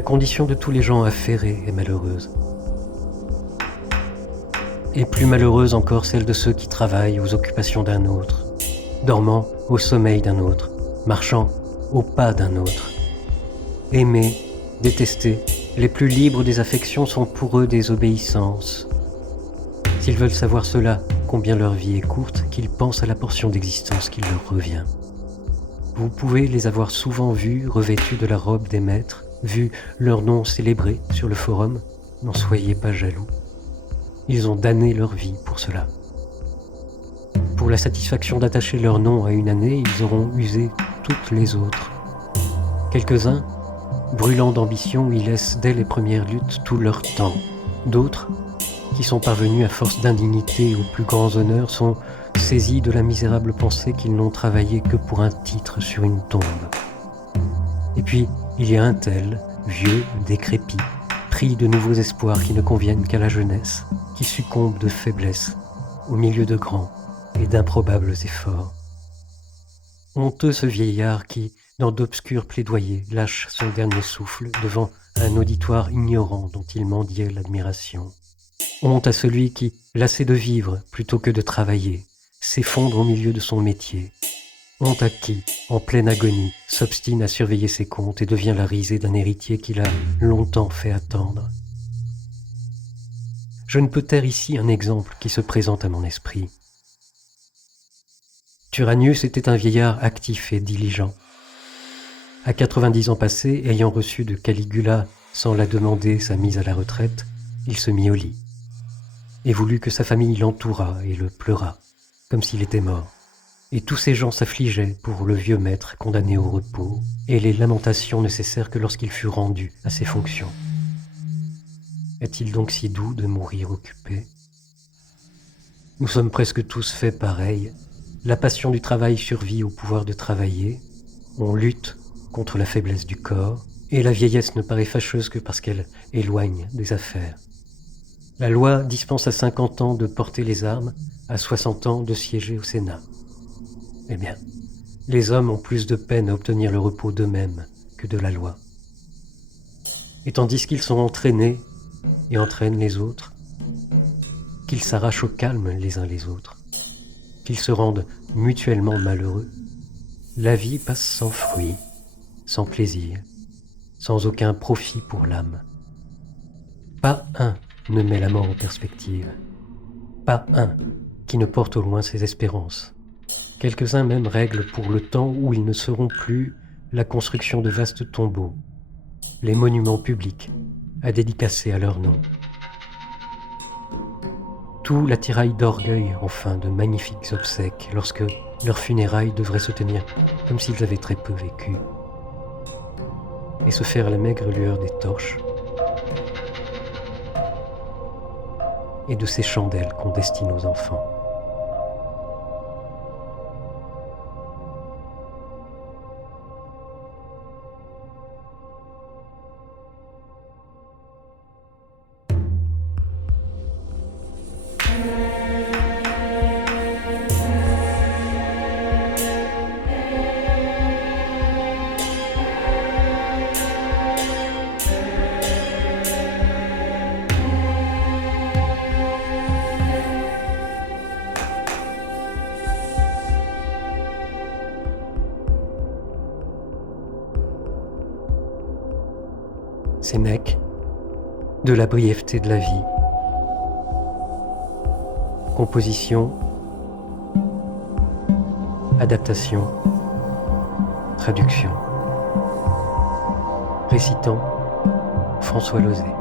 La condition de tous les gens affairés est malheureuse. Et plus malheureuse encore celle de ceux qui travaillent aux occupations d'un autre, dormant au sommeil d'un autre, marchant au pas d'un autre. Aimés, détestés, les plus libres des affections sont pour eux des obéissances. S'ils veulent savoir cela, combien leur vie est courte, qu'ils pensent à la portion d'existence qui leur revient. Vous pouvez les avoir souvent vus revêtus de la robe des maîtres, vu leur nom célébré sur le forum, n'en soyez pas jaloux. Ils ont damné leur vie pour cela. Pour la satisfaction d'attacher leur nom à une année, ils auront usé toutes les autres. Quelques-uns, brûlants d'ambition, y laissent dès les premières luttes tout leur temps. D'autres, qui sont parvenus à force d'indignité aux plus grands honneurs, sont saisis de la misérable pensée qu'ils n'ont travaillé que pour un titre sur une tombe. Et puis, il y a un tel, vieux, décrépit, pris de nouveaux espoirs qui ne conviennent qu'à la jeunesse, qui succombe de faiblesse au milieu de grands et d'improbables efforts. Honteux ce vieillard qui, dans d'obscurs plaidoyers, lâche son dernier souffle devant un auditoire ignorant dont il mendiait l'admiration. Honte à celui qui, lassé de vivre plutôt que de travailler, s'effondre au milieu de son métier. Honte à qui, en pleine agonie, s'obstine à surveiller ses comptes et devient la risée d'un héritier qui l'a longtemps fait attendre. Je ne peux taire ici un exemple qui se présente à mon esprit. Turanius était un vieillard actif et diligent. À 90 ans passés, ayant reçu de Caligula, sans la demander, sa mise à la retraite, il se mit au lit et voulut que sa famille l'entourât et le pleurât, comme s'il était mort. Et tous ces gens s'affligeaient pour le vieux maître condamné au repos, et les lamentations ne cessèrent que lorsqu'il fut rendu à ses fonctions. Est-il donc si doux de mourir occupé ? Nous sommes presque tous faits pareils. La passion du travail survit au pouvoir de travailler. On lutte contre la faiblesse du corps, et la vieillesse ne paraît fâcheuse que parce qu'elle éloigne des affaires. La loi dispense à 50 ans de porter les armes, à 60 ans de siéger au Sénat. Eh bien, les hommes ont plus de peine à obtenir le repos d'eux-mêmes que de la loi. Et tandis qu'ils sont entraînés et entraînent les autres, qu'ils s'arrachent au calme les uns les autres, qu'ils se rendent mutuellement malheureux, la vie passe sans fruit, sans plaisir, sans aucun profit pour l'âme. Pas un ne met la mort en perspective, pas un qui ne porte au loin ses espérances. Quelques-uns même règlent pour le temps où ils ne seront plus la construction de vastes tombeaux, les monuments publics à dédicacer à leur nom. Tout l'attirail d'orgueil, enfin, de magnifiques obsèques, lorsque leurs funérailles devraient se tenir comme s'ils avaient très peu vécu, et se faire la maigre lueur des torches et de ces chandelles qu'on destine aux enfants. Sénèque, de la brièveté de la vie. Composition, adaptation, traduction. Récitant, François Lauzet.